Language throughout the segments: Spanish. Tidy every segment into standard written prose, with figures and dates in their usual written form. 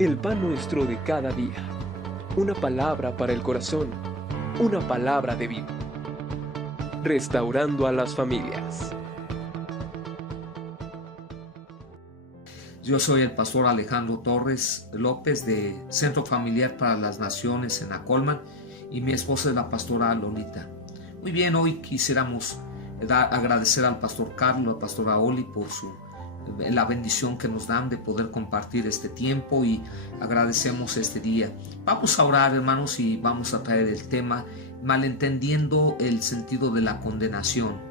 El pan nuestro de cada día. Una palabra para el corazón. Una palabra de vida. Restaurando a las familias. Yo soy el pastor Alejandro Torres López de Centro Familiar para las Naciones en Acolman y mi esposa es la pastora Lolita. Muy bien, hoy quisiéramos agradecer al pastor Carlos, a la pastora Oli por la bendición que nos dan de poder compartir este tiempo y agradecemos este día. Vamos a orar, hermanos, y vamos a traer el tema malentendiendo el sentido de la condenación.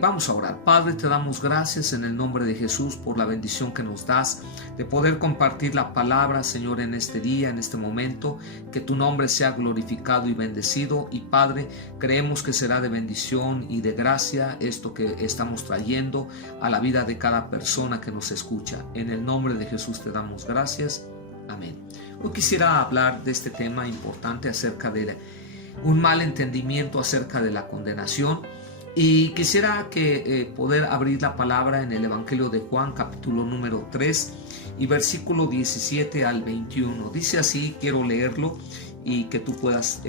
Vamos a orar. Padre, te damos gracias en el nombre de Jesús por la bendición que nos das de poder compartir la palabra, Señor, en este día, en este momento. Que tu nombre sea glorificado y bendecido. Y Padre, creemos que será de bendición y de gracia esto que estamos trayendo a la vida de cada persona que nos escucha. En el nombre de Jesús te damos gracias. Amén. Hoy quisiera hablar de este tema importante acerca de un mal entendimiento acerca de la condenación. Y quisiera poder abrir la palabra en el Evangelio de Juan, capítulo número 3 y versículo 17 al 21. Dice así, quiero leerlo y que tú puedas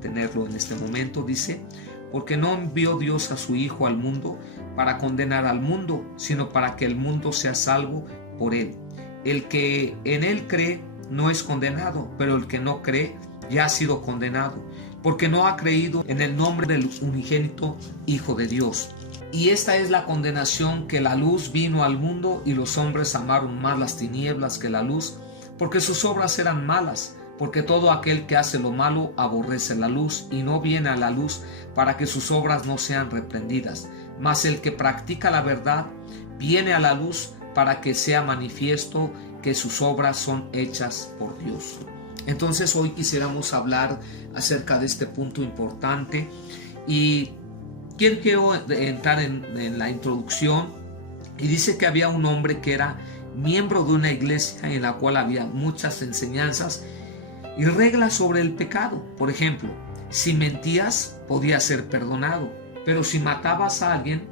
tenerlo en este momento. Dice, porque no envió Dios a su Hijo al mundo para condenar al mundo, sino para que el mundo sea salvo por él. El que en él cree no es condenado, pero el que no cree ya ha sido condenado, porque no ha creído en el nombre del unigénito Hijo de Dios. Y esta es la condenación, que la luz vino al mundo y los hombres amaron más las tinieblas que la luz, porque sus obras eran malas. Porque todo aquel que hace lo malo aborrece la luz y no viene a la luz para que sus obras no sean reprendidas. Mas el que practica la verdad viene a la luz para que sea manifiesto que sus obras son hechas por Dios. Entonces hoy quisiéramos hablar acerca de este punto importante y quiero entrar en la introducción. Y dice que había un hombre que era miembro de una iglesia en la cual había muchas enseñanzas y reglas sobre el pecado. Por ejemplo, si mentías podías ser perdonado, pero si matabas a alguien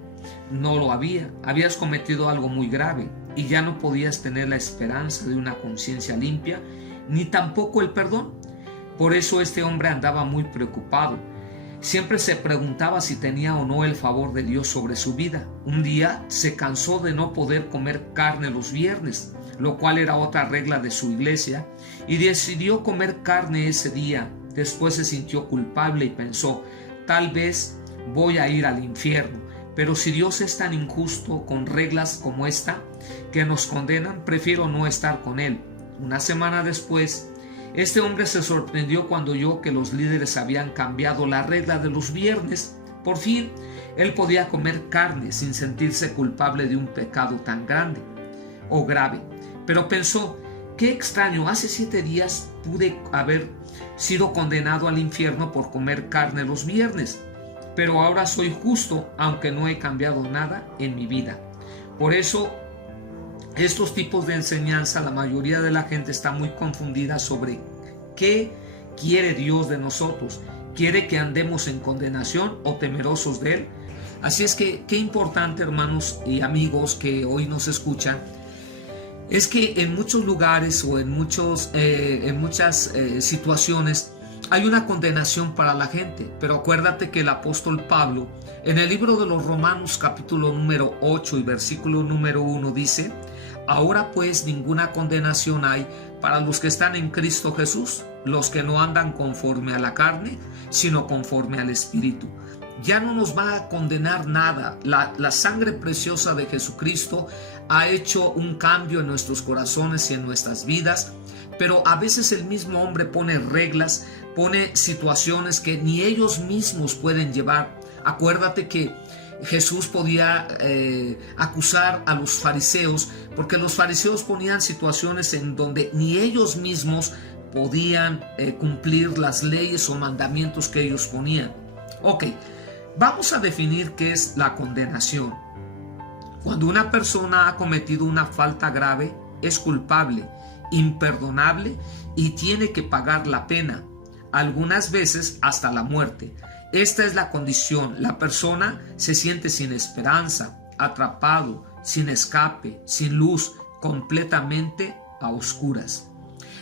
no lo habías cometido algo muy grave y ya no podías tener la esperanza de una conciencia limpia ni tampoco el perdón. Por eso este hombre andaba muy preocupado. Siempre se preguntaba si tenía o no el favor de Dios sobre su vida. Un día se cansó de no poder comer carne los viernes, lo cual era otra regla de su iglesia, y decidió comer carne ese día. Después se sintió culpable y pensó, tal vez voy a ir al infierno. Pero si Dios es tan injusto con reglas como esta que nos condenan, prefiero no estar con Él. Una semana después, este hombre se sorprendió cuando oyó que los líderes habían cambiado la regla de los viernes. Por fin, él podía comer carne sin sentirse culpable de un pecado tan grande o grave. Pero pensó, qué extraño, hace 7 días pude haber sido condenado al infierno por comer carne los viernes, pero ahora soy justo aunque no he cambiado nada en mi vida. Por eso, estos tipos de enseñanza, la mayoría de la gente está muy confundida sobre qué quiere Dios de nosotros. ¿Quiere que andemos en condenación o temerosos de Él? Así es que qué importante, hermanos y amigos que hoy nos escuchan, es que en muchos lugares o en muchas situaciones hay una condenación para la gente. Pero acuérdate que el apóstol Pablo, en el libro de los Romanos capítulo número 8 y versículo número 1 dice, ahora pues ninguna condenación hay para los que están en Cristo Jesús, los que no andan conforme a la carne, sino conforme al Espíritu. Ya no nos va a condenar nada. La sangre preciosa de Jesucristo ha hecho un cambio en nuestros corazones y en nuestras vidas, pero a veces el mismo hombre pone reglas, pone situaciones que ni ellos mismos pueden llevar. Acuérdate que Jesús podía acusar a los fariseos porque los fariseos ponían situaciones en donde ni ellos mismos podían cumplir las leyes o mandamientos que ellos ponían. Ok, vamos a definir qué es la condenación. Cuando una persona ha cometido una falta grave, es culpable, imperdonable y tiene que pagar la pena, algunas veces hasta la muerte. Esta es la condición. La persona se siente sin esperanza, atrapado, sin escape, sin luz, completamente a oscuras.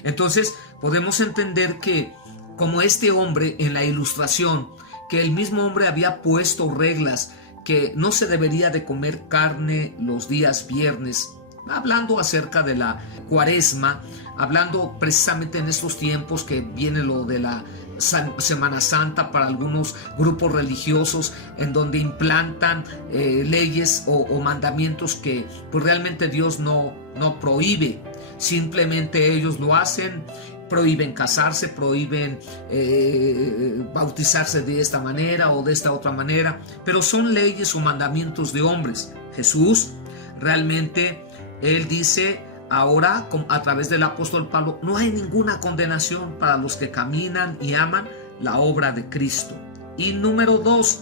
Entonces podemos entender que como este hombre en la ilustración, que el mismo hombre había puesto reglas, que no se debería de comer carne los días viernes, hablando acerca de la Cuaresma, hablando precisamente en estos tiempos que viene lo de la Semana Santa para algunos grupos religiosos, en donde implantan leyes o mandamientos que pues realmente Dios no prohíbe, simplemente ellos lo hacen. Prohíben casarse, prohíben bautizarse de esta manera o de esta otra manera, pero son leyes o mandamientos de hombres. Jesús realmente, él dice ahora a través del apóstol Pablo, no hay ninguna condenación para los que caminan y aman la obra de Cristo. Y número 2,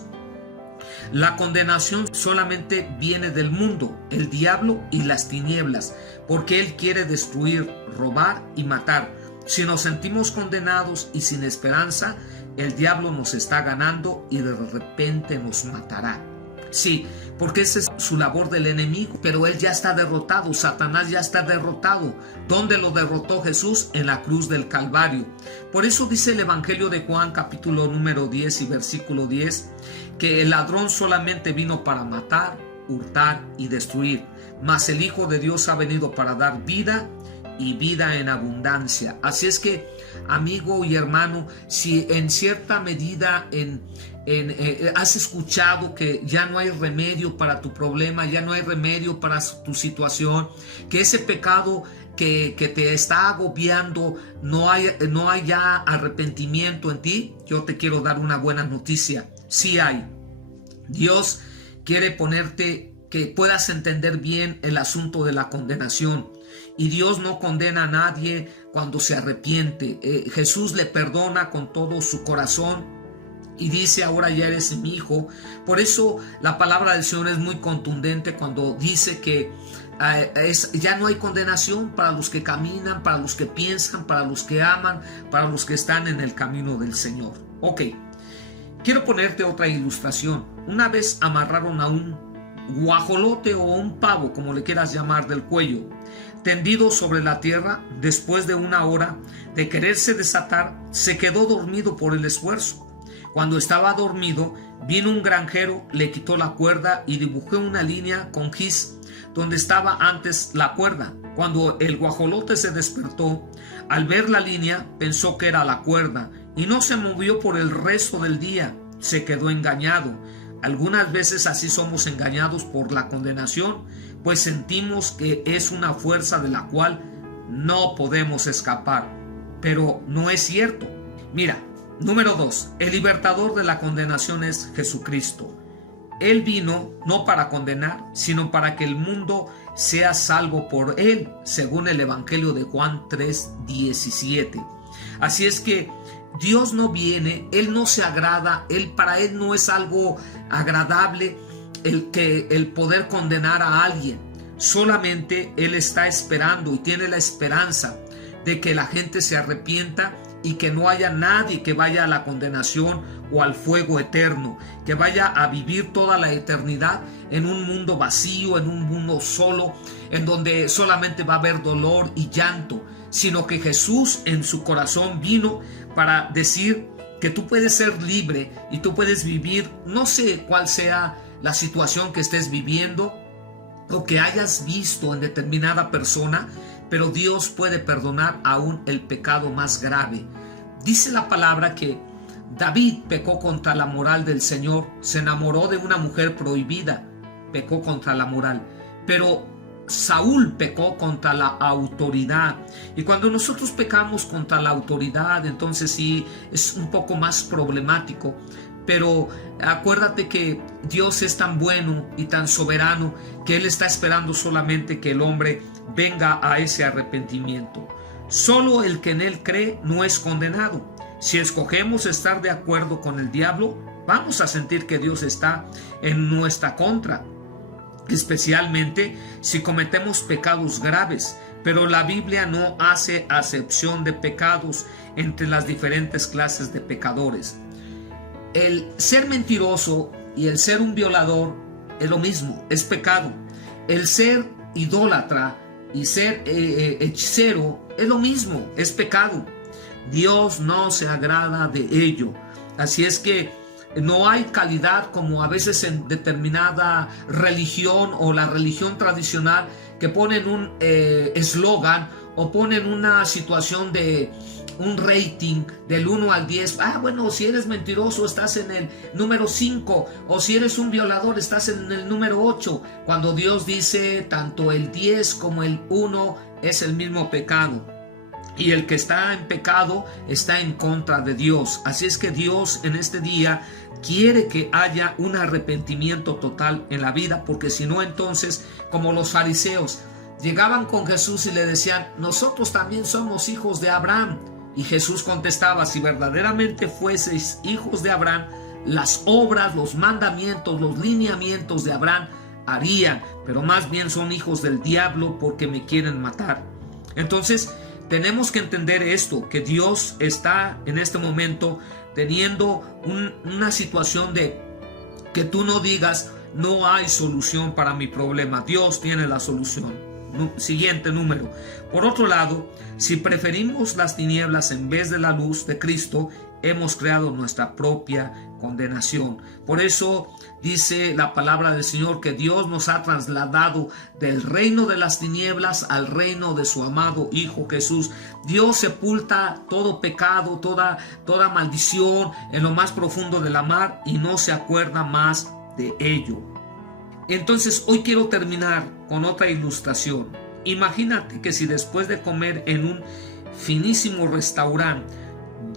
la condenación solamente viene del mundo, el diablo y las tinieblas, porque él quiere destruir, robar y matar. Si nos sentimos condenados y sin esperanza, el diablo nos está ganando y de repente nos matará. Sí, porque esa es su labor del enemigo, pero él ya está derrotado, Satanás ya está derrotado. ¿Dónde lo derrotó Jesús? En la cruz del Calvario. Por eso dice el Evangelio de Juan, capítulo número 10 y versículo 10, que el ladrón solamente vino para matar, hurtar y destruir, mas el Hijo de Dios ha venido para dar vida y vida en abundancia. Así es que, amigo y hermano, si en cierta medida has escuchado que ya no hay remedio para tu problema, ya no hay remedio para tu situación, que ese pecado que te está agobiando no hay ya arrepentimiento en ti, yo te quiero dar una buena noticia. Sí hay. Dios quiere ponerte que puedas entender bien el asunto de la condenación. Y Dios no condena a nadie cuando se arrepiente. Jesús le perdona con todo su corazón y dice, ahora ya eres mi hijo. Por eso la palabra del Señor es muy contundente cuando dice que ya no hay condenación para los que caminan, para los que piensan, para los que aman, para los que están en el camino del Señor. Ok, quiero ponerte otra ilustración. Una vez amarraron a un guajolote o un pavo, como le quieras llamar, del cuello, tendido sobre la tierra. Después de una hora de quererse desatar, se quedó dormido por el esfuerzo. Cuando estaba dormido, vino un granjero, le quitó la cuerda y dibujó una línea con gis donde estaba antes la cuerda. Cuando el guajolote se despertó, al ver la línea, pensó que era la cuerda y no se movió por el resto del día. Se quedó engañado. Algunas veces así somos engañados por la condenación, pues sentimos que es una fuerza de la cual no podemos escapar, pero no es cierto. Mira, número 2, el libertador de la condenación es Jesucristo. Él vino no para condenar, sino para que el mundo sea salvo por él, según el Evangelio de Juan 3:17. Así es que Dios no viene, Él no se agrada, para Él no es algo agradable el poder condenar a alguien. Solamente Él está esperando y tiene la esperanza de que la gente se arrepienta y que no haya nadie que vaya a la condenación o al fuego eterno, que vaya a vivir toda la eternidad en un mundo vacío, en un mundo solo, en donde solamente va a haber dolor y llanto, sino que Jesús en su corazón vino para decir que tú puedes ser libre y tú puedes vivir, no sé cuál sea la situación que estés viviendo o que hayas visto en determinada persona, pero Dios puede perdonar aún el pecado más grave. Dice la palabra que David pecó contra la moral del Señor, se enamoró de una mujer prohibida, pecó contra la moral, pero Saúl pecó contra la autoridad. Y cuando nosotros pecamos contra la autoridad, entonces sí es un poco más problemático. Pero acuérdate que Dios es tan bueno y tan soberano que Él está esperando solamente que el hombre venga a ese arrepentimiento. Solo el que en Él cree no es condenado. Si escogemos estar de acuerdo con el diablo, vamos a sentir que Dios está en nuestra contra, especialmente si cometemos pecados graves. Pero la Biblia no hace acepción de pecados entre las diferentes clases de pecadores. El ser mentiroso y el ser un violador es lo mismo, es pecado. El ser idólatra y ser hechicero es lo mismo, es pecado. Dios no se agrada de ello. Así es que no hay calidad como a veces en determinada religión o la religión tradicional, que ponen un eslogan o ponen una situación de un rating del 1 al 10. Bueno, si eres mentiroso estás en el número 5, o si eres un violador estás en el número 8, cuando Dios dice tanto el 10 como el 1 es el mismo pecado. Y el que está en pecado está en contra de Dios. Así es que Dios en este día quiere que haya un arrepentimiento total en la vida, porque si no, entonces, como los fariseos, llegaban con Jesús y le decían: nosotros también somos hijos de Abraham. Y Jesús contestaba: si verdaderamente fueseis hijos de Abraham, las obras, los mandamientos, los lineamientos de Abraham harían, pero más bien son hijos del diablo porque me quieren matar. Entonces, tenemos que entender esto, que Dios está en este momento teniendo una situación de que tú no digas: no hay solución para mi problema. Dios tiene la solución. Siguiente número. Por otro lado, si preferimos las tinieblas en vez de la luz de Cristo, hemos creado nuestra propia condenación. Por eso dice la palabra del Señor que Dios nos ha trasladado del reino de las tinieblas al reino de su amado Hijo Jesús. Dios sepulta todo pecado, toda maldición en lo más profundo de la mar, y no se acuerda más de ello. Entonces, hoy quiero terminar con otra ilustración. Imagínate que si después de comer en un finísimo restaurante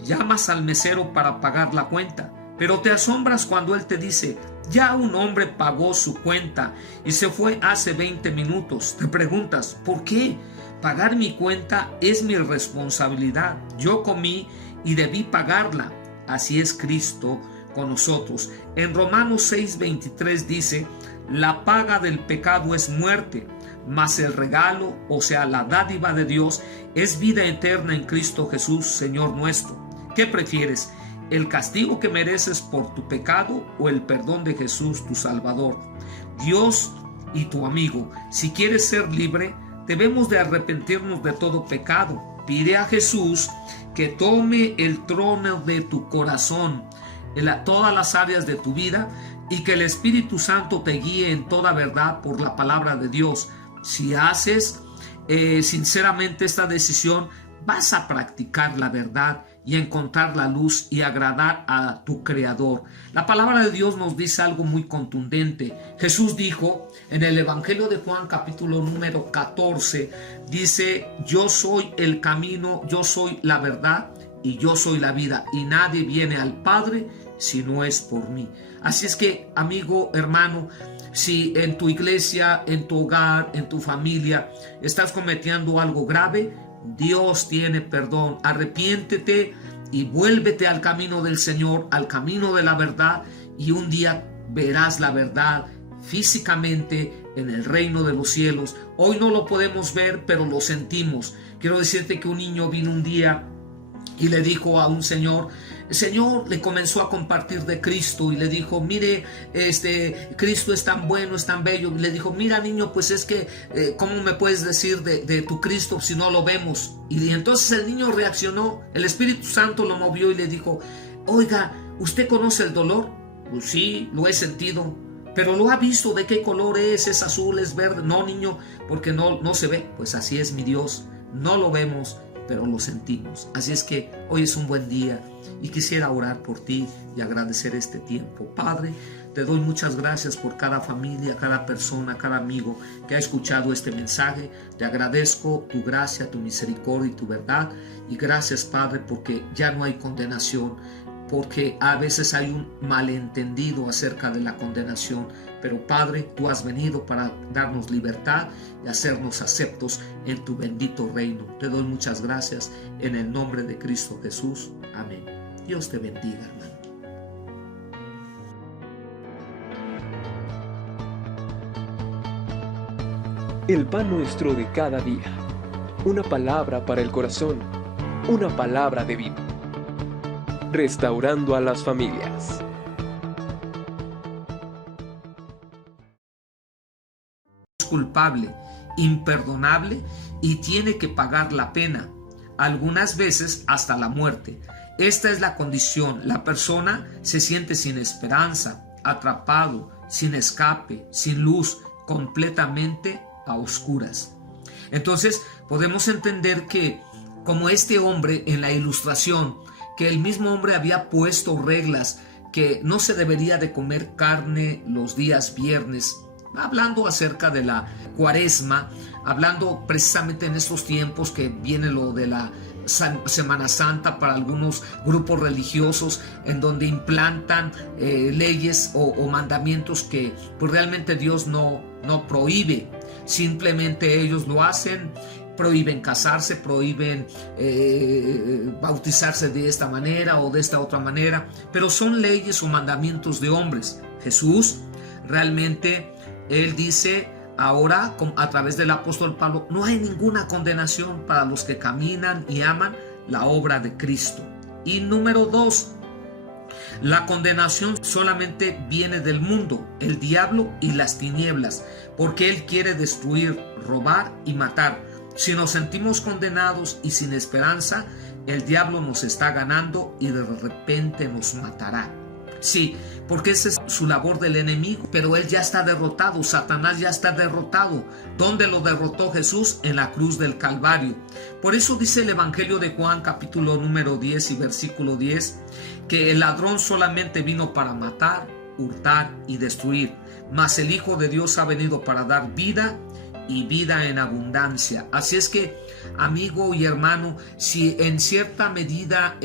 llamas al mesero para pagar la cuenta, pero te asombras cuando él te dice: ya un hombre pagó su cuenta y se fue hace 20 minutos. Te preguntas: ¿por qué? Pagar mi cuenta es mi responsabilidad. Yo comí y debí pagarla. Así es Cristo con nosotros. En Romanos 6:23 dice: la paga del pecado es muerte, mas el regalo, o sea, la dádiva de Dios, es vida eterna en Cristo Jesús, Señor nuestro. ¿Qué prefieres? ¿El castigo que mereces por tu pecado o el perdón de Jesús, tu Salvador? Dios y tu amigo, si quieres ser libre, debemos de arrepentirnos de todo pecado. Pide a Jesús que tome el trono de tu corazón, en todas las áreas de tu vida, y que el Espíritu Santo te guíe en toda verdad por la palabra de Dios. Si haces sinceramente esta decisión, vas a practicar la verdad y a encontrar la luz y agradar a tu Creador. La palabra de Dios nos dice algo muy contundente. Jesús dijo en el Evangelio de Juan, capítulo número 14, dice: yo soy el camino, yo soy la verdad y yo soy la vida, y nadie viene al Padre si no es por mí. Así es que, amigo, hermano, si en tu iglesia, en tu hogar, en tu familia estás cometiendo algo grave, Dios tiene perdón. Arrepiéntete y vuélvete al camino del Señor, al camino de la verdad, y un día verás la verdad físicamente en el reino de los cielos. Hoy no lo podemos ver, pero lo sentimos. Quiero decirte que un niño vino un día y le dijo a un señor, el Señor le comenzó a compartir de Cristo y le dijo: mire, Cristo es tan bueno, es tan bello. Y le dijo: mira, niño, pues es que ¿cómo me puedes decir de tu Cristo si no lo vemos? Y entonces el niño reaccionó, el Espíritu Santo lo movió y le dijo: oiga, ¿usted conoce el dolor? Pues sí, lo he sentido. ¿Pero lo ha visto? ¿De qué color es? ¿Es azul? ¿Es verde? No, niño, porque no se ve. Pues así es mi Dios, no lo vemos, pero lo sentimos. Así es que hoy es un buen día y quisiera orar por ti y agradecer este tiempo. Padre, te doy muchas gracias por cada familia, cada persona, cada amigo que ha escuchado este mensaje. Te agradezco tu gracia, tu misericordia y tu verdad. Y gracias, Padre, porque ya no hay condenación, porque a veces hay un malentendido acerca de la condenación. Pero Padre, tú has venido para darnos libertad y hacernos aceptos en tu bendito reino. Te doy muchas gracias en el nombre de Cristo Jesús. Amén. Dios te bendiga, hermano. El pan nuestro de cada día. Una palabra para el corazón. Una palabra de vida. Restaurando a las familias. culpable, imperdonable y tiene que pagar la pena, algunas veces hasta la muerte. Esta es la condición. La persona se siente sin esperanza, atrapado, sin escape, sin luz, completamente a oscuras. Entonces podemos entender que, como este hombre en la ilustración, que el mismo hombre había puesto reglas, que no se debería de comer carne los días viernes, hablando acerca de la Cuaresma, hablando precisamente en estos tiempos que viene lo de la Semana Santa para algunos grupos religiosos, en donde implantan leyes o mandamientos que pues realmente Dios no prohíbe, simplemente ellos lo hacen. Prohíben casarse, prohíben bautizarse de esta manera o de esta otra manera, pero son leyes o mandamientos de hombres. Jesús realmente, él dice ahora a través del apóstol Pablo, no hay ninguna condenación para los que caminan y aman la obra de Cristo. Y número 2, la condenación solamente viene del mundo, el diablo y las tinieblas, porque él quiere destruir, robar y matar. Si nos sentimos condenados y sin esperanza, el diablo nos está ganando y de repente nos matará. Sí, porque esa es su labor del enemigo, pero él ya está derrotado, Satanás ya está derrotado. ¿Dónde lo derrotó Jesús? En la cruz del Calvario. Por eso dice el Evangelio de Juan, capítulo número 10 y versículo 10, que el ladrón solamente vino para matar, hurtar y destruir, mas el Hijo de Dios ha venido para dar vida y vida en abundancia. Así es que, amigo y hermano, si en cierta medida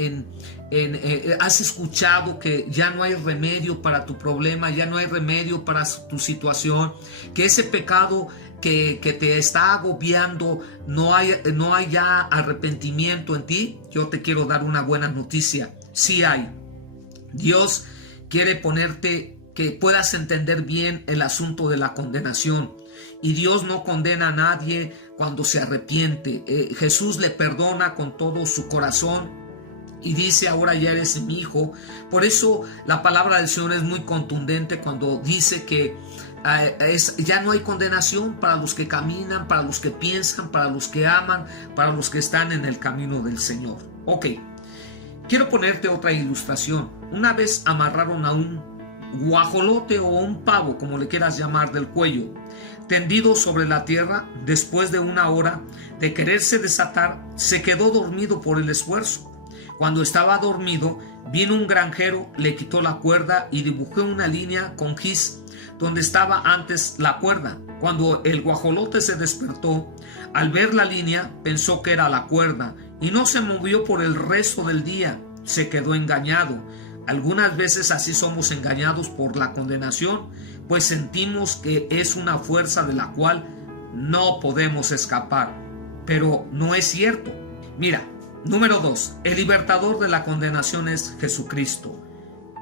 has escuchado que ya no hay remedio para tu problema, ya no hay remedio para tu situación, que ese pecado que te está agobiando, no hay ya arrepentimiento en ti, yo te quiero dar una buena noticia. Sí hay. Dios quiere ponerte, que puedas entender bien el asunto de la condenación. Y Dios no condena a nadie cuando se arrepiente. Jesús le perdona con todo su corazón y dice, ahora ya eres mi hijo. Por eso la palabra del Señor es muy contundente cuando dice que ya no hay condenación para los que caminan, para los que piensan, para los que aman, para los que están en el camino del Señor. Ok, quiero ponerte otra ilustración. Una vez amarraron a un guajolote o un pavo, como le quieras llamar, del cuello, tendido sobre la tierra. Después de una hora de quererse desatar, se quedó dormido por el esfuerzo. Cuando estaba dormido, vino un granjero, le quitó la cuerda y dibujó una línea con gis donde estaba antes la cuerda. Cuando el guajolote se despertó, al ver la línea, pensó que era la cuerda y no se movió por el resto del día. Se quedó engañado. Algunas veces así somos engañados por la condenación, pues sentimos que es una fuerza de la cual no podemos escapar. Pero no es cierto. Mira, número 2, el libertador de la condenación es Jesucristo.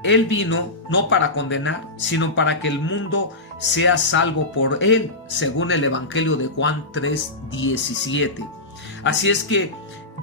Él vino no para condenar, sino para que el mundo sea salvo por él, según el Evangelio de Juan 3:17. Así es que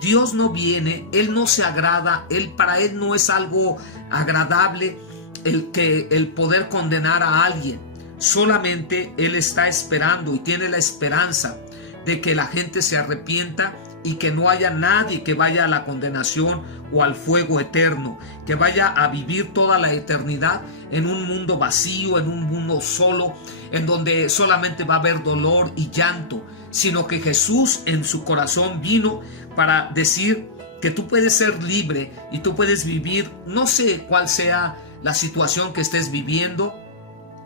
Dios no viene, Él no se agrada, para Él no es algo agradable el poder condenar a alguien. Solamente Él está esperando y tiene la esperanza de que la gente se arrepienta y que no haya nadie que vaya a la condenación o al fuego eterno, que vaya a vivir toda la eternidad en un mundo vacío, en un mundo solo, en donde solamente va a haber dolor y llanto, sino que Jesús en su corazón vino para decir que tú puedes ser libre y tú puedes vivir, no sé cuál sea la situación que estés viviendo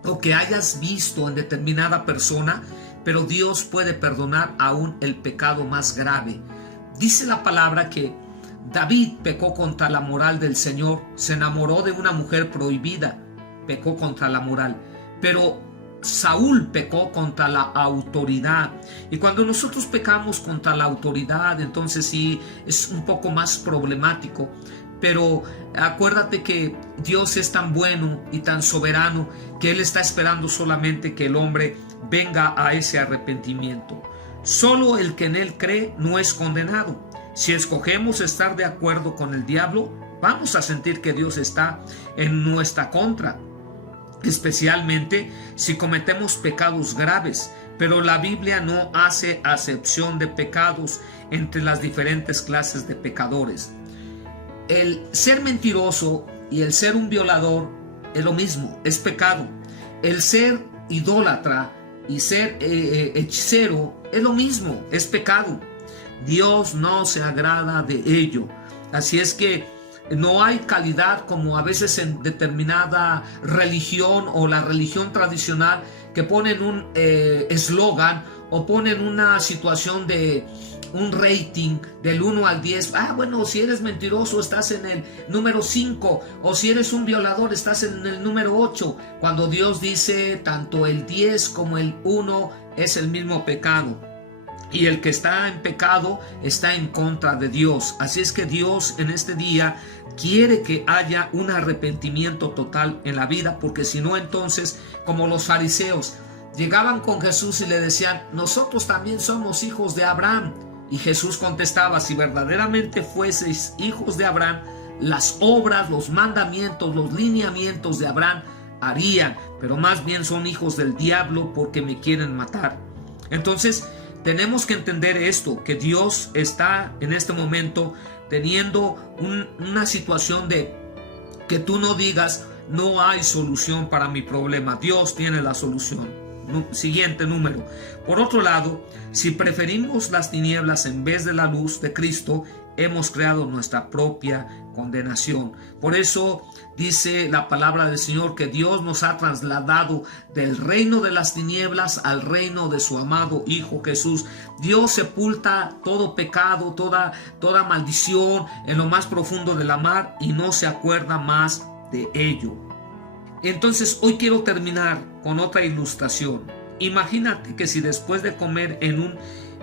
o que hayas visto en determinada persona, pero Dios puede perdonar aún el pecado más grave. Dice la palabra que David pecó contra la moral del Señor, se enamoró de una mujer prohibida, pecó contra la moral, pero Saúl pecó contra la autoridad. Y cuando nosotros pecamos contra la autoridad, entonces sí es un poco más problemático. Pero acuérdate que Dios es tan bueno y tan soberano que Él está esperando solamente que el hombre venga a ese arrepentimiento. Solo el que en Él cree no es condenado. Si escogemos estar de acuerdo con el diablo, vamos a sentir que Dios está en nuestra contra, especialmente si cometemos pecados graves. pero la Biblia no hace acepción de pecados entre las diferentes clases de pecadores. El ser mentiroso y el ser un violador es lo mismo, es pecado. El ser idólatra y ser hechicero es lo mismo, es pecado. Dios no se agrada de ello. Así es que no hay calidad como a veces en determinada religión o la religión tradicional, que ponen un eslogan o ponen una situación de un rating del 1 al 10. Bueno, si eres mentiroso estás en el número 5, o si eres un violador estás en el número 8, cuando Dios dice tanto el 10 como el 1 es el mismo pecado. Y el que está en pecado está en contra de Dios. Así es que Dios en este día quiere que haya un arrepentimiento total en la vida, porque si no, entonces, como los fariseos llegaban con Jesús y le decían: nosotros también somos hijos de Abraham. Y Jesús contestaba: si verdaderamente fueseis hijos de Abraham, las obras, los mandamientos, los lineamientos de Abraham harían, pero más bien son hijos del diablo porque me quieren matar. Entonces tenemos que entender esto, que Dios está en este momento teniendo una situación de que tú no digas: no hay solución para mi problema. Dios tiene la solución. Siguiente número. Por otro lado, si preferimos las tinieblas en vez de la luz de Cristo, hemos creado nuestra propia condenación. Por eso dice la palabra del Señor que Dios nos ha trasladado del reino de las tinieblas al reino de su amado Hijo Jesús. Dios sepulta todo pecado, toda maldición en lo más profundo de la mar, y no se acuerda más de ello. Entonces hoy quiero terminar con otra ilustración. Imagínate que si después de comer en un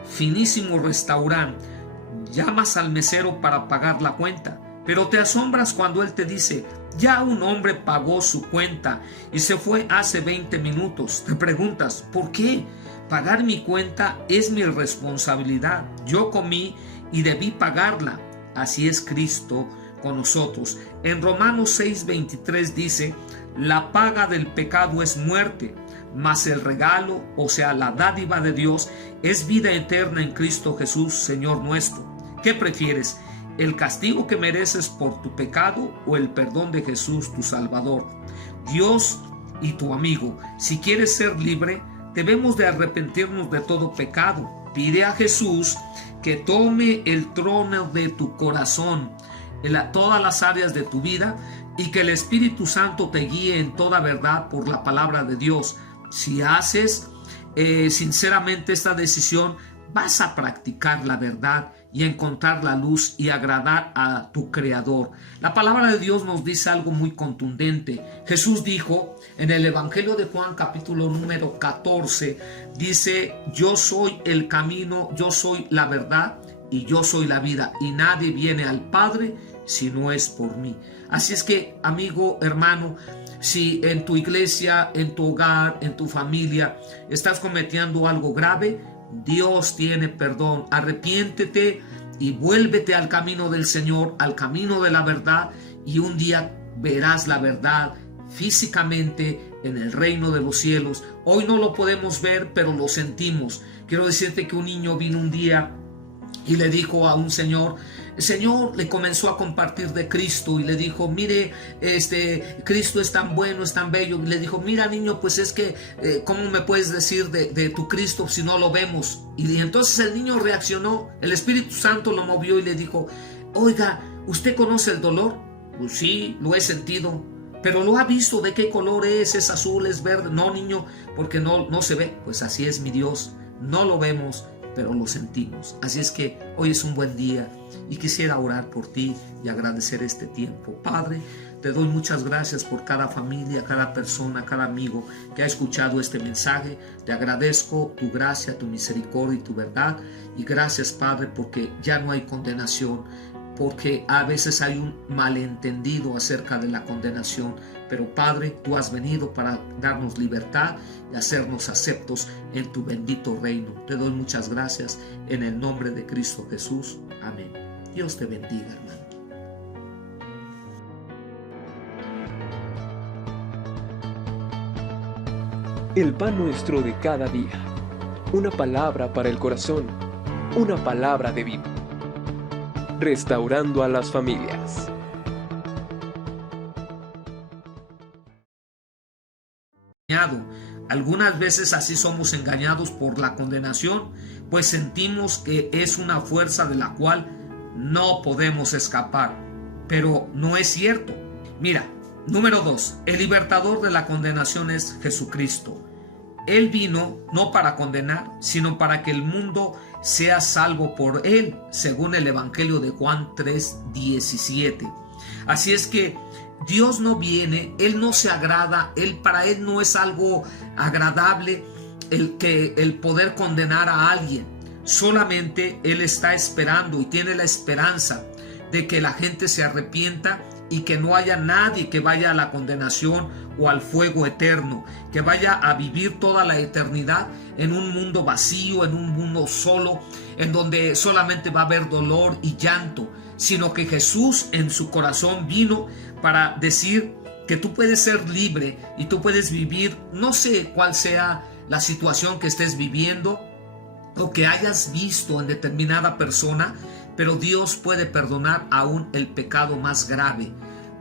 finísimo restaurante llamas al mesero para pagar la cuenta, pero te asombras cuando él te dice: ya un hombre pagó su cuenta y se fue hace 20 minutos. Te preguntas: ¿por qué? Pagar mi cuenta es mi responsabilidad. Yo comí y debí pagarla. Así es Cristo con nosotros. En Romanos 6:23 dice: la paga del pecado es muerte, mas el regalo, o sea, la dádiva de Dios, es vida eterna en Cristo Jesús, Señor nuestro. ¿Qué prefieres? ¿El castigo que mereces por tu pecado o el perdón de Jesús, tu Salvador? Dios y tu amigo, si quieres ser libre, debemos de arrepentirnos de todo pecado. Pide a Jesús que tome el trono de tu corazón, en todas las áreas de tu vida, y que el Espíritu Santo te guíe en toda verdad por la palabra de Dios. Si haces sinceramente esta decisión, vas a practicar la verdad y a encontrar la luz y agradar a tu Creador. La palabra de Dios nos dice algo muy contundente. Jesús dijo en el Evangelio de Juan, capítulo número 14, dice: yo soy el camino, yo soy la verdad y yo soy la vida, y nadie viene al Padre si no es por mí. Así es que, amigo, hermano, si en tu iglesia, en tu hogar, en tu familia estás cometiendo algo grave, Dios tiene perdón. Arrepiéntete y vuélvete al camino del Señor, al camino de la verdad, y un día verás la verdad físicamente en el reino de los cielos. Hoy no lo podemos ver, pero lo sentimos. Quiero decirte que un niño vino un día y le dijo a un señor, el Señor le comenzó a compartir de Cristo y le dijo: mire, Cristo es tan bueno, es tan bello. Y le dijo: mira, niño, pues es que ¿cómo me puedes decir de tu Cristo si no lo vemos? Y entonces el niño reaccionó, el Espíritu Santo lo movió y le dijo: oiga, ¿usted conoce el dolor? Pues sí, lo he sentido. ¿Pero lo ha visto? ¿De qué color es? ¿Es azul? ¿Es verde? No, niño, porque no se ve. Pues así es mi Dios, no lo vemos, pero lo sentimos. Así es que hoy es un buen día y quisiera orar por ti y agradecer este tiempo. Padre, te doy muchas gracias por cada familia, cada persona, cada amigo que ha escuchado este mensaje. Te agradezco tu gracia, tu misericordia y tu verdad. Y gracias, Padre, porque ya no hay condenación, porque a veces hay un malentendido acerca de la condenación. Pero Padre, tú has venido para darnos libertad y hacernos aceptos en tu bendito reino. Te doy muchas gracias en el nombre de Cristo Jesús. Amén. Dios te bendiga, hermano. El pan nuestro de cada día. una palabra para el corazón, una palabra de vida. Restaurando a las familias. Algunas veces así somos engañados por la condenación, pues sentimos que es una fuerza de la cual no podemos escapar, pero no es cierto. Mira, número 2, el libertador de la condenación es Jesucristo. Él vino no para condenar, sino para que el mundo sea salvo por él, según el Evangelio de Juan 3:17. Así es que Dios no viene, Él no se agrada, para Él no es algo agradable el poder condenar a alguien. Solamente Él está esperando y tiene la esperanza de que la gente se arrepienta y que no haya nadie que vaya a la condenación o al fuego eterno, que vaya a vivir toda la eternidad en un mundo vacío, en un mundo solo, en donde solamente va a haber dolor y llanto, sino que Jesús en su corazón vino para decir que tú puedes ser libre y tú puedes vivir, no sé cuál sea la situación que estés viviendo o que hayas visto en determinada persona, pero Dios puede perdonar aún el pecado más grave.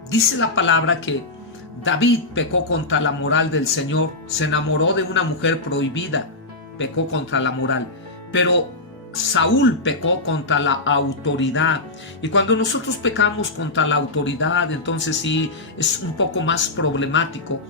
Dice la palabra que David pecó contra la moral del Señor, se enamoró de una mujer prohibida, pecó contra la moral, pero Saúl pecó contra la autoridad. Y cuando nosotros pecamos contra la autoridad, entonces sí es un poco más problemático.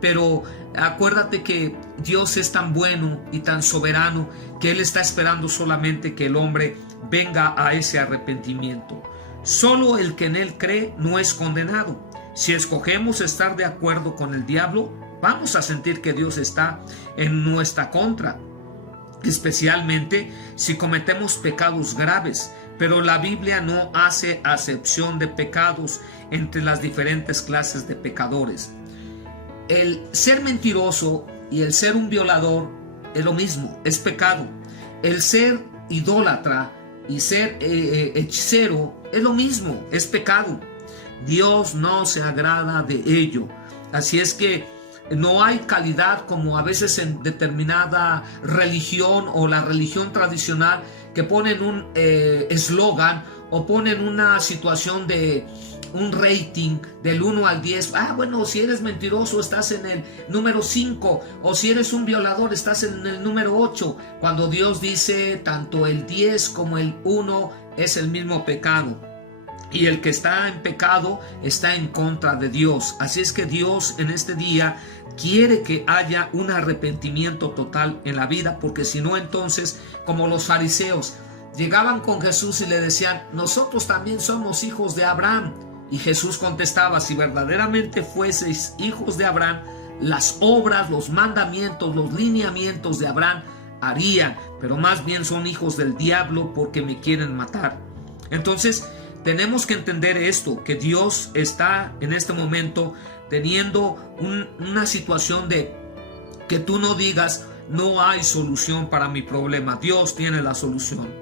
Pero acuérdate que Dios es tan bueno y tan soberano que Él está esperando solamente que el hombre venga a ese arrepentimiento. Solo el que en Él cree no es condenado. Si escogemos estar de acuerdo con el diablo, vamos a sentir que Dios está en nuestra contra, especialmente si cometemos pecados graves. Pero la Biblia no hace acepción de pecados entre las diferentes clases de pecadores. El ser mentiroso y el ser un violador es lo mismo, es pecado. El ser idólatra y ser hechicero es lo mismo, es pecado. Dios no se agrada de ello. Así es que no hay calidad como a veces en determinada religión o la religión tradicional, que ponen un eslogan o ponen una situación de un rating del 1 al 10. Bueno, si eres mentiroso estás en el número 5, o si eres un violador estás en el número 8, cuando Dios dice tanto el 10 como el 1 es el mismo pecado. Y el que está en pecado está en contra de Dios. Así es que Dios en este día quiere que haya un arrepentimiento total en la vida, porque si no, entonces, como los fariseos, llegaban con Jesús y le decían: nosotros también somos hijos de Abraham. Y Jesús contestaba: si verdaderamente fueseis hijos de Abraham, las obras, los mandamientos, los lineamientos de Abraham harían, pero más bien son hijos del diablo porque me quieren matar. Entonces, tenemos que entender esto, que Dios está en este momento teniendo una situación de que tú no digas: no hay solución para mi problema. Dios tiene la solución.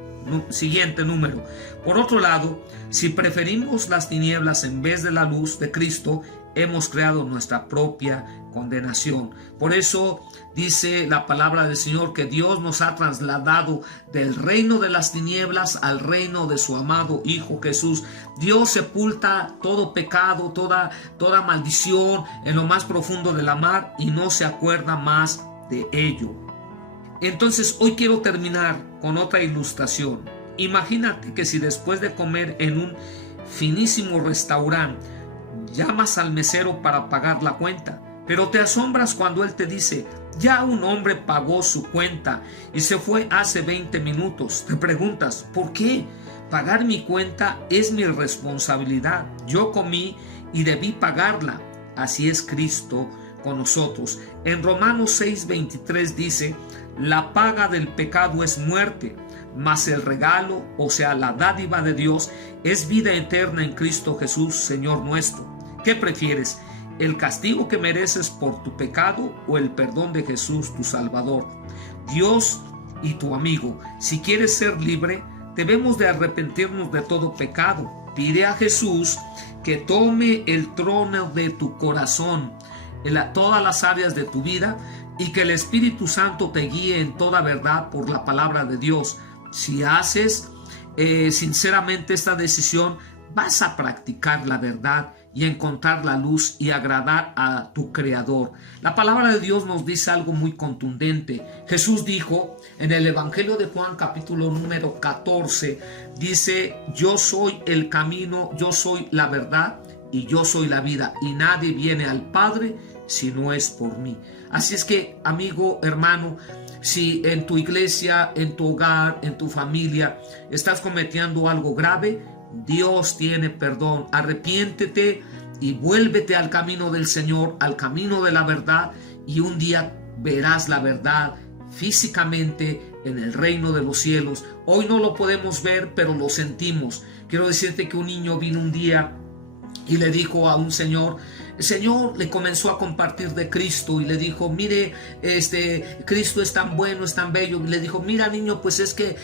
Siguiente número. Por otro lado, si preferimos las tinieblas en vez de la luz de Cristo, hemos creado nuestra propia condenación. Por eso dice la palabra del Señor que Dios nos ha trasladado del reino de las tinieblas al reino de su amado Hijo Jesús. Dios sepulta todo pecado, toda maldición en lo más profundo de la mar y no se acuerda más de ello. Entonces hoy quiero terminar con otra ilustración. Imagínate que si después de comer en un finísimo restaurante llamas al mesero para pagar la cuenta, pero te asombras cuando él te dice: ya un hombre pagó su cuenta y se fue hace 20 minutos. Te preguntas: ¿por qué? Pagar mi cuenta es mi responsabilidad. Yo comí y debí pagarla. Así es Cristo con nosotros. En Romanos 6:23 dice: la paga del pecado es muerte, mas el regalo, o sea, la dádiva de Dios, es vida eterna en Cristo Jesús, Señor nuestro. ¿Qué prefieres? ¿El castigo que mereces por tu pecado o el perdón de Jesús, tu Salvador? Dios y tu amigo, si quieres ser libre, debemos de arrepentirnos de todo pecado. Pide a Jesús que tome el trono de tu corazón, en todas las áreas de tu vida, y que el Espíritu Santo te guíe en toda verdad por la palabra de Dios. Si haces sinceramente esta decisión, vas a practicar la verdad y encontrar la luz y agradar a tu Creador. La palabra de Dios nos dice algo muy contundente. Jesús dijo en el Evangelio de Juan, capítulo número 14, dice: yo soy el camino, yo soy la verdad y yo soy la vida, y nadie viene al Padre si no es por mí. Así es que, amigo, hermano, si en tu iglesia, en tu hogar, en tu familia estás cometiendo algo grave, Dios tiene perdón. Arrepiéntete y vuélvete al camino del Señor, al camino de la verdad, y un día verás la verdad físicamente en el reino de los cielos. Hoy no lo podemos ver, pero lo sentimos. Quiero decirte que un niño vino un día y le dijo a un señor, el Señor le comenzó a compartir de Cristo y le dijo: mire, Cristo es tan bueno, es tan bello. Y le dijo: mira, niño, pues es que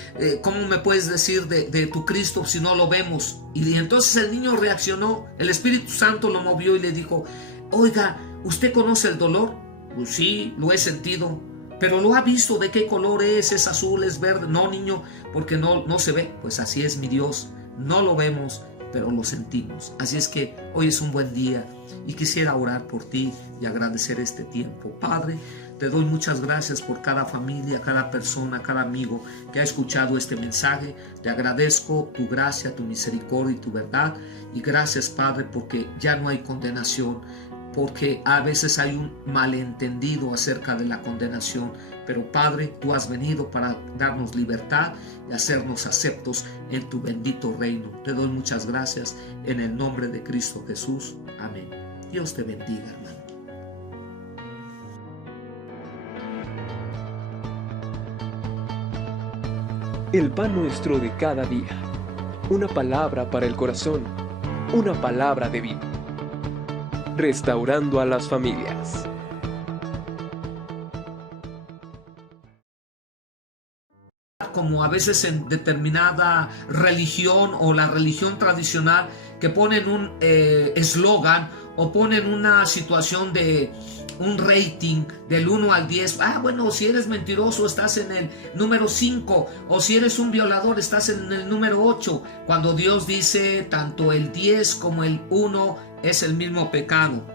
¿cómo me puedes decir de tu Cristo si no lo vemos? Y entonces el niño reaccionó, el Espíritu Santo lo movió y le dijo: oiga, ¿usted conoce el dolor? Pues sí, lo he sentido. ¿Pero lo ha visto? ¿De qué color es? ¿Es azul? ¿Es verde? No, niño, porque no se ve. Pues así es mi Dios, no lo vemos, pero lo sentimos. Así es que hoy es un buen día y quisiera orar por ti y agradecer este tiempo. Padre, te doy muchas gracias por cada familia, cada persona, cada amigo que ha escuchado este mensaje. Te agradezco tu gracia, tu misericordia y tu verdad. Y gracias, Padre, porque ya no hay condenación, porque a veces hay un malentendido acerca de la condenación. Pero Padre, tú has venido para darnos libertad y hacernos aceptos en tu bendito reino. Te doy muchas gracias en el nombre de Cristo Jesús. Amén. Dios te bendiga, hermano. El pan nuestro de cada día. Una palabra para el corazón. Una palabra de vida. Restaurando a las familias. Como a veces en determinada religión o la religión tradicional, que ponen un eslogan o ponen una situación de un rating del 1 al 10. Bueno, si eres mentiroso estás en el número 5, o si eres un violador estás en el número 8, cuando Dios dice tanto el 10 como el 1 es el mismo pecado.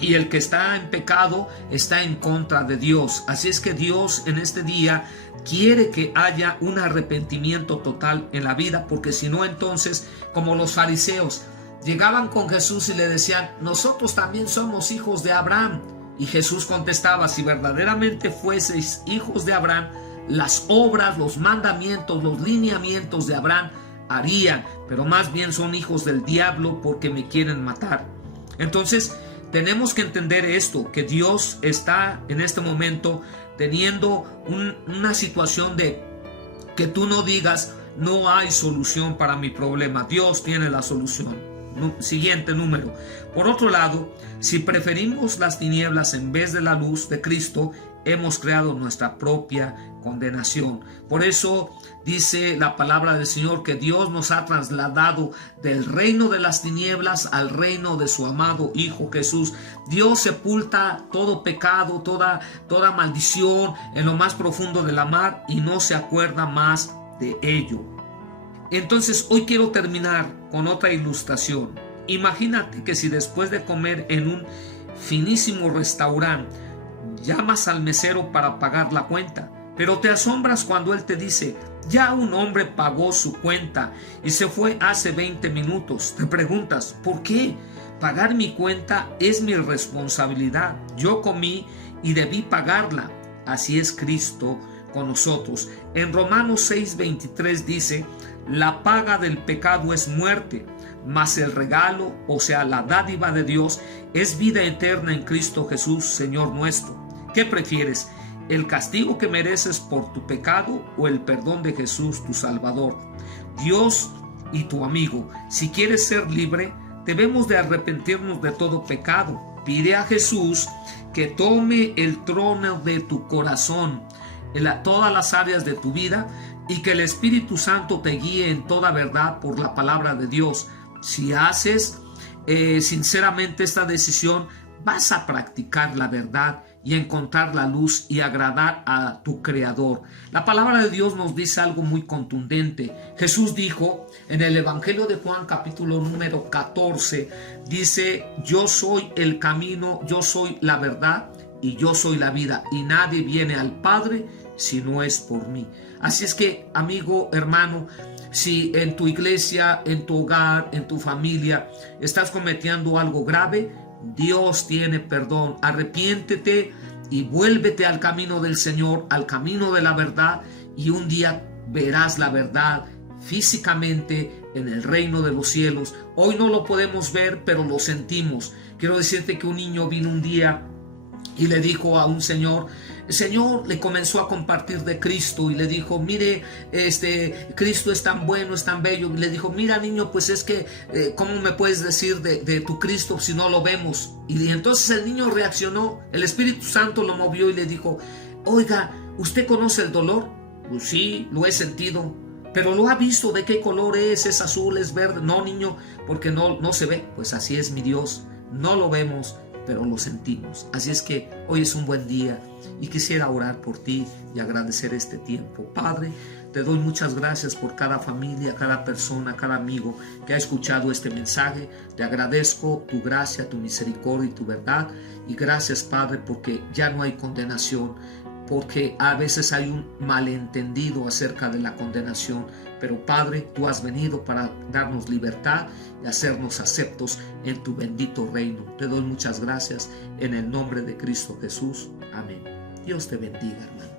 Y el que está en pecado está en contra de Dios. Así es que Dios en este día quiere que haya un arrepentimiento total en la vida, porque si no, entonces, como los fariseos llegaban con Jesús y le decían: nosotros también somos hijos de Abraham. Y Jesús contestaba: si verdaderamente fueseis hijos de Abraham, las obras, los mandamientos, los lineamientos de Abraham harían, pero más bien son hijos del diablo porque me quieren matar. Entonces, tenemos que entender esto, que Dios está en este momento teniendo una situación de que tú no digas: no hay solución para mi problema. Dios tiene la solución. Siguiente número. Por otro lado, si preferimos las tinieblas en vez de la luz de Cristo, hemos creado nuestra propia condenación. Por eso dice la palabra del Señor que Dios nos ha trasladado del reino de las tinieblas al reino de su amado Hijo Jesús. Dios sepulta todo pecado, toda maldición en lo más profundo de la mar y no se acuerda más de ello. Entonces hoy quiero terminar con otra ilustración. Imagínate que si después de comer en un finísimo restaurante llamas al mesero para pagar la cuenta, pero te asombras cuando él te dice: ya un hombre pagó su cuenta y se fue hace 20 minutos. Te preguntas: ¿por qué? Pagar mi cuenta es mi responsabilidad. Yo comí y debí pagarla. Así es Cristo con nosotros. En Romanos 6:23 dice: la paga del pecado es muerte, mas el regalo, o sea, la dádiva de Dios, es vida eterna en Cristo Jesús, Señor nuestro. ¿Qué prefieres? ¿El castigo que mereces por tu pecado o el perdón de Jesús, tu Salvador? Dios y tu amigo, si quieres ser libre, debemos de arrepentirnos de todo pecado. Pide a Jesús que tome el trono de tu corazón, en todas las áreas de tu vida, y que el Espíritu Santo te guíe en toda verdad por la palabra de Dios. Si haces sinceramente esta decisión, vas a practicar la verdad y encontrar la luz y agradar a tu Creador. La palabra de Dios nos dice algo muy contundente. Jesús dijo en el Evangelio de Juan capítulo número 14, dice: yo soy el camino, yo soy la verdad y yo soy la vida, y nadie viene al Padre si no es por mí. Así es que, amigo, hermano, si en tu iglesia, en tu hogar, en tu familia estás cometiendo algo grave, Dios tiene perdón. Arrepiéntete y vuélvete al camino del Señor, al camino de la verdad, y un día verás la verdad físicamente en el reino de los cielos. Hoy no lo podemos ver, pero lo sentimos. Quiero decirte que un niño vino un día y le dijo a un señor, le comenzó a compartir de Cristo y le dijo: mire, Cristo es tan bueno, es tan bello. Y le dijo: mira, niño, pues es que ¿cómo me puedes decir de tu Cristo si no lo vemos? Y entonces el niño reaccionó, el Espíritu Santo lo movió y le dijo: oiga, ¿usted conoce el dolor? Pues sí, lo he sentido. Pero lo ha visto, ¿de qué color es azul, es verde? No, niño, porque no se ve. Pues así es mi Dios, no lo vemos, pero lo sentimos. Así es que hoy es un buen día y quisiera orar por ti y agradecer este tiempo. Padre, te doy muchas gracias por cada familia, cada persona, cada amigo que ha escuchado este mensaje. Te agradezco tu gracia, tu misericordia y tu verdad. Y gracias, Padre, porque ya no hay condenación, porque a veces hay un malentendido acerca de la condenación. Pero Padre, tú has venido para darnos libertad y hacernos aceptos en tu bendito reino. Te doy muchas gracias en el nombre de Cristo Jesús. Amén. Dios te bendiga, hermano.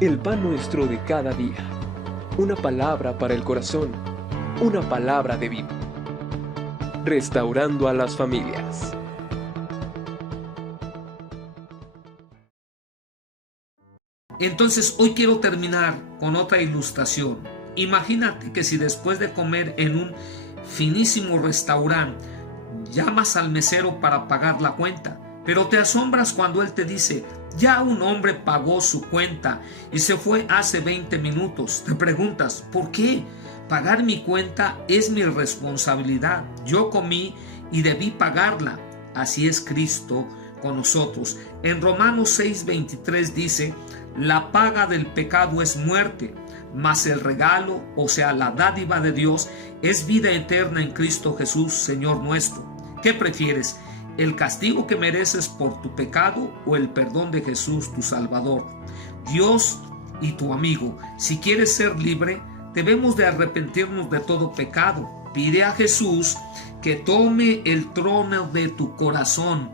El pan nuestro de cada día. Una palabra para el corazón. Una palabra de vida. Restaurando a las familias. Entonces hoy quiero terminar con otra ilustración. Imagínate que si después de comer en un finísimo restaurante llamas al mesero para pagar la cuenta, pero te asombras cuando él te dice: ya un hombre pagó su cuenta y se fue hace 20 minutos. Te preguntas: ¿por qué? Pagar mi cuenta es mi responsabilidad. Yo comí y debí pagarla. Así es Cristo con nosotros. En Romanos 6:23 dice: la paga del pecado es muerte, mas el regalo, o sea, la dádiva de Dios, es vida eterna en Cristo Jesús, Señor nuestro. ¿Qué prefieres? ¿El castigo que mereces por tu pecado o el perdón de Jesús, tu Salvador? Dios y tu amigo, si quieres ser libre, debemos de arrepentirnos de todo pecado. Pide a Jesús que tome el trono de tu corazón,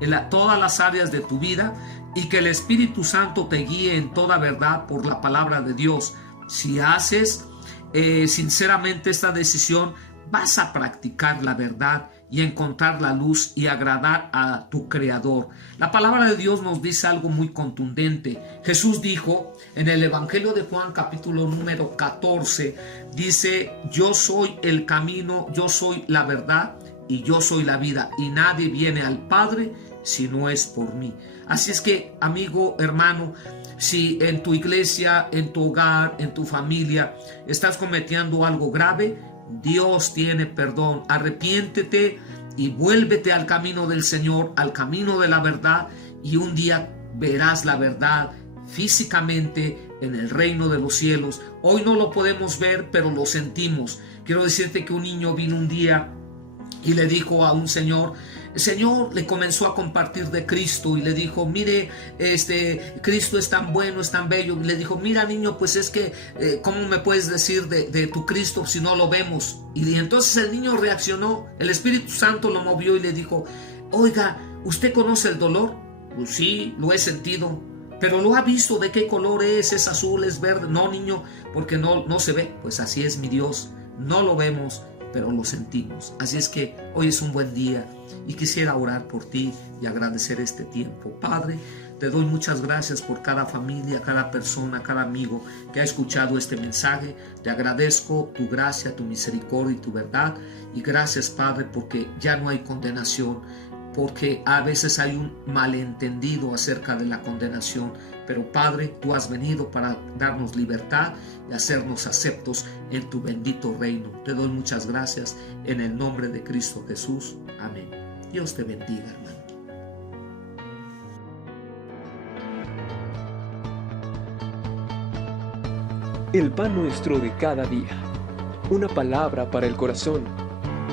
en todas las áreas de tu vida, y que el Espíritu Santo te guíe en toda verdad por la palabra de Dios. Si haces sinceramente esta decisión, vas a practicar la verdad y encontrar la luz y agradar a tu Creador. La palabra de Dios nos dice algo muy contundente. Jesús dijo en el Evangelio de Juan capítulo número 14, dice: yo soy el camino, yo soy la verdad y yo soy la vida, y nadie viene al Padre si no es por mí. Así es que, amigo, hermano, si en tu iglesia, en tu hogar, en tu familia estás cometiendo algo grave, Dios tiene perdón. Arrepiéntete y vuélvete al camino del Señor, al camino de la verdad, y un día verás la verdad físicamente en el reino de los cielos. Hoy no lo podemos ver, pero lo sentimos. Quiero decirte que un niño vino un día y le dijo a un señor, le comenzó a compartir de Cristo y le dijo: mire, Cristo es tan bueno, es tan bello. Y le dijo: mira, niño, pues es que ¿cómo me puedes decir de tu Cristo si no lo vemos? Y entonces el niño reaccionó, el Espíritu Santo lo movió y le dijo: oiga, ¿usted conoce el dolor? Pues sí, lo he sentido. Pero lo ha visto, ¿de qué color es azul, es verde? No, niño, porque no se ve. Pues así es mi Dios, no lo vemos, pero lo sentimos. Así es que hoy es un buen día y quisiera orar por ti y agradecer este tiempo. Padre, te doy muchas gracias por cada familia, cada persona, cada amigo que ha escuchado este mensaje. Te agradezco tu gracia, tu misericordia y tu verdad. Y gracias, Padre, porque ya no hay condenación. porque a veces hay un malentendido acerca de la condenación. Pero Padre, tú has venido para darnos libertad y hacernos aceptos en tu bendito reino. Te doy muchas gracias en el nombre de Cristo Jesús. Amén. Dios te bendiga, hermano. El pan nuestro de cada día. Una palabra para el corazón.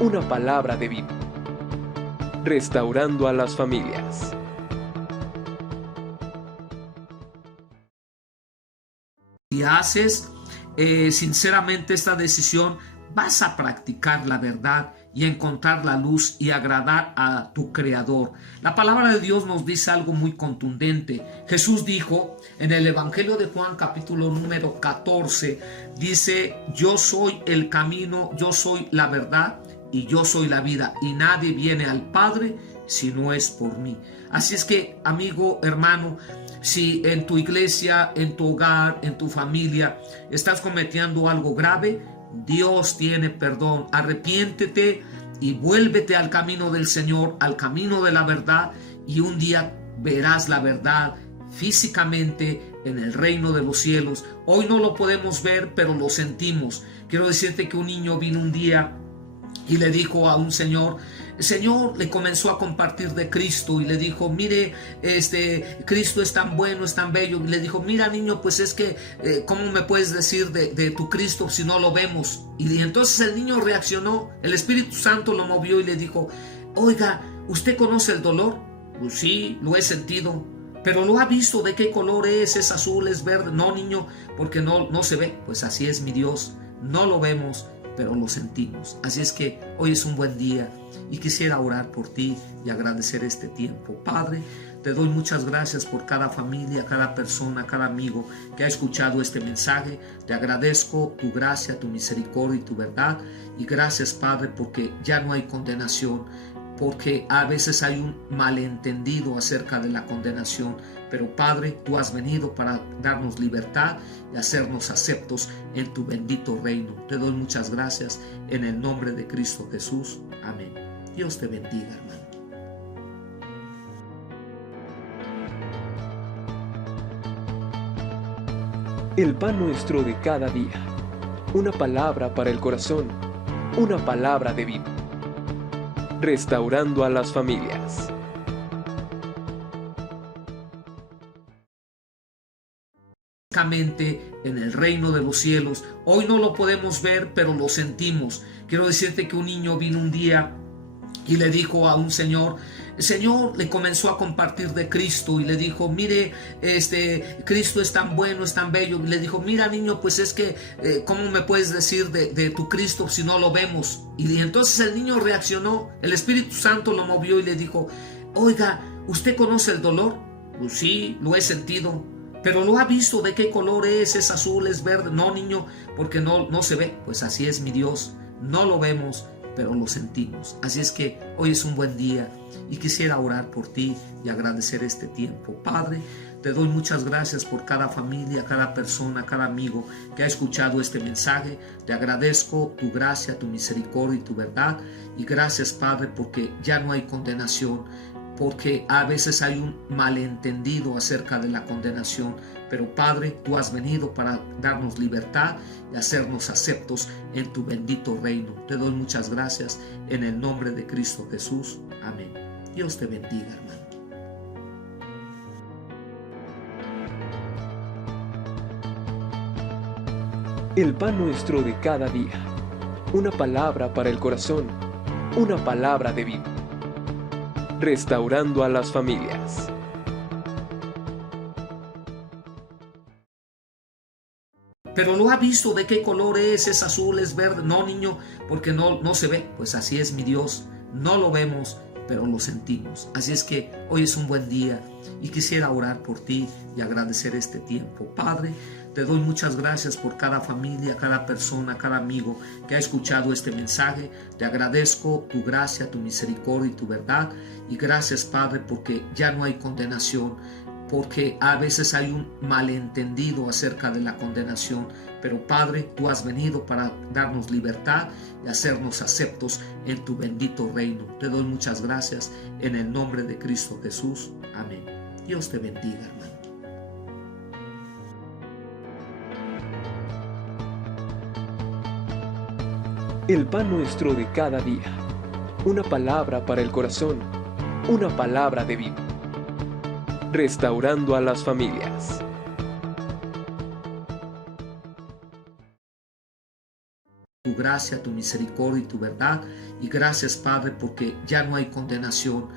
Una palabra de vida. Restaurando a las familias. Si haces sinceramente esta decisión, vas a practicar la verdad y encontrar la luz y agradar a tu Creador. La palabra de Dios nos dice algo muy contundente. Jesús dijo en el Evangelio de Juan capítulo número 14, dice: yo soy el camino, yo soy la verdad y yo soy la vida, y nadie viene al Padre si no es por mí. Así es que, amigo, hermano, si en tu iglesia, en tu hogar, en tu familia estás cometiendo algo grave, Dios tiene perdón. Arrepiéntete y vuélvete al camino del Señor, al camino de la verdad, y un día verás la verdad físicamente en el reino de los cielos. Hoy no lo podemos ver, pero lo sentimos. Quiero decirte que un niño vino un día y le dijo a un señor, le comenzó a compartir de Cristo y le dijo: mire, Cristo es tan bueno, es tan bello. Y le dijo: mira, niño, pues es que ¿cómo me puedes decir de tu Cristo si no lo vemos? Y entonces el niño reaccionó, el Espíritu Santo lo movió y le dijo: oiga, ¿usted conoce el dolor? Pues sí, lo he sentido. ¿Pero lo ha visto de qué color es? ¿Es azul, es verde? No, niño, porque no se ve. Pues así es mi Dios, no lo vemos, pero lo sentimos. Así es que hoy es un buen día y quisiera orar por ti y agradecer este tiempo. Padre, te doy muchas gracias por cada familia, cada persona, cada amigo que ha escuchado este mensaje. Te agradezco tu gracia, tu misericordia y tu verdad. Y gracias, Padre, porque ya no hay condenación, porque a veces hay un malentendido acerca de la condenación. Pero Padre, tú has venido para darnos libertad y hacernos aceptos en tu bendito reino. Te doy muchas gracias en el nombre de Cristo Jesús. Amén. Dios te bendiga, hermano. El pan nuestro de cada día. Una palabra para el corazón. Una palabra de vida. Restaurando a las familias. En el reino de los cielos. Hoy no lo podemos ver, pero lo sentimos. Quiero decirte que un niño vino un día y le dijo a un señor, le comenzó a compartir de Cristo y le dijo: mire, Cristo es tan bueno, es tan bello. Y le dijo: mira, niño, pues es que ¿cómo me puedes decir de tu Cristo si no lo vemos? Y entonces el niño reaccionó, el Espíritu Santo lo movió y le dijo: oiga, ¿usted conoce el dolor? Pues sí, lo he sentido. ¿Pero lo ha visto de qué color es? ¿Es azul, es verde? No, niño, porque no se ve. Pues así es mi Dios, no lo vemos, pero lo sentimos. Así es que hoy es un buen día y quisiera orar por ti y agradecer este tiempo. Padre, te doy muchas gracias por cada familia, cada persona, cada amigo que ha escuchado este mensaje. Te agradezco tu gracia, tu misericordia y tu verdad. Y gracias, Padre, porque ya no hay condenación, porque a veces hay un malentendido acerca de la condenación. Pero Padre, tú has venido para darnos libertad y hacernos aceptos en tu bendito reino. Te doy muchas gracias en el nombre de Cristo Jesús. Amén. Dios te bendiga, hermano. El pan nuestro de cada día. Una palabra para el corazón. Una palabra de vida. Restaurando a las familias. ¿Pero lo ha visto de qué color es? ¿Es azul, es verde? No, niño, porque no se ve. Pues así es mi Dios, no lo vemos, pero lo sentimos. Así es que hoy es un buen día y quisiera orar por ti y agradecer este tiempo. Padre, te doy muchas gracias por cada familia, cada persona, cada amigo que ha escuchado este mensaje. Te agradezco tu gracia, tu misericordia y tu verdad. Y gracias, Padre, porque ya no hay condenación, porque a veces hay un malentendido acerca de la condenación. Pero Padre, tú has venido para darnos libertad y hacernos aceptos en tu bendito reino. Te doy muchas gracias en el nombre de Cristo Jesús. Amén. Dios te bendiga, hermano. El pan nuestro de cada día. Una palabra para el corazón. Una palabra de vida. Restaurando a las familias. Tu gracia, tu misericordia y tu verdad. Y gracias, Padre, porque ya no hay condenación,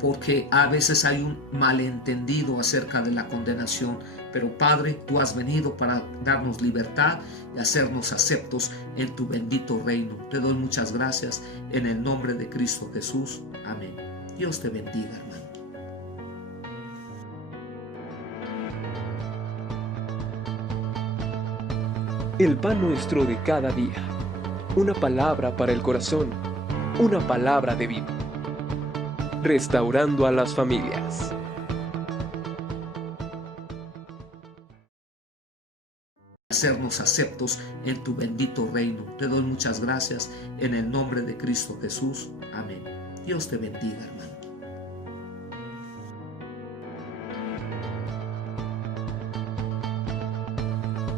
porque a veces hay un malentendido acerca de la condenación. Pero Padre, tú has venido para darnos libertad y hacernos aceptos en tu bendito reino. Te doy muchas gracias en el nombre de Cristo Jesús. Amén. Dios te bendiga, hermano. El pan nuestro de cada día. Una palabra para el corazón. Una palabra de vida. Restaurando a las familias. Hacernos aceptos en tu bendito reino. Te doy muchas gracias en el nombre de Cristo Jesús. Amén. Dios te bendiga, hermano.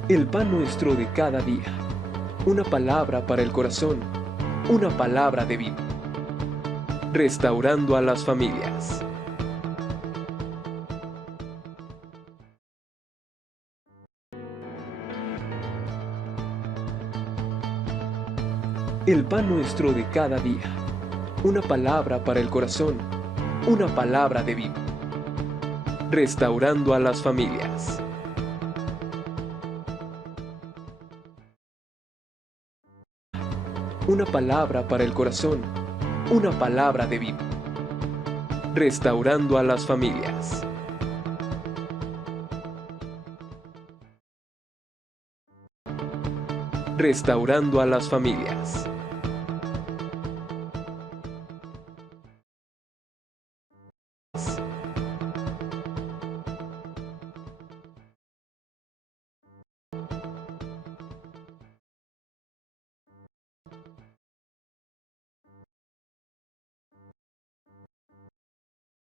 El pan nuestro de cada día. Una palabra para el corazón. Una palabra de vida. Restaurando a las familias. El pan nuestro de cada día. Una palabra para el corazón. Una palabra de vida. Restaurando a las familias. Una palabra para el corazón. Una palabra de vida. Restaurando a las familias. Restaurando a las familias.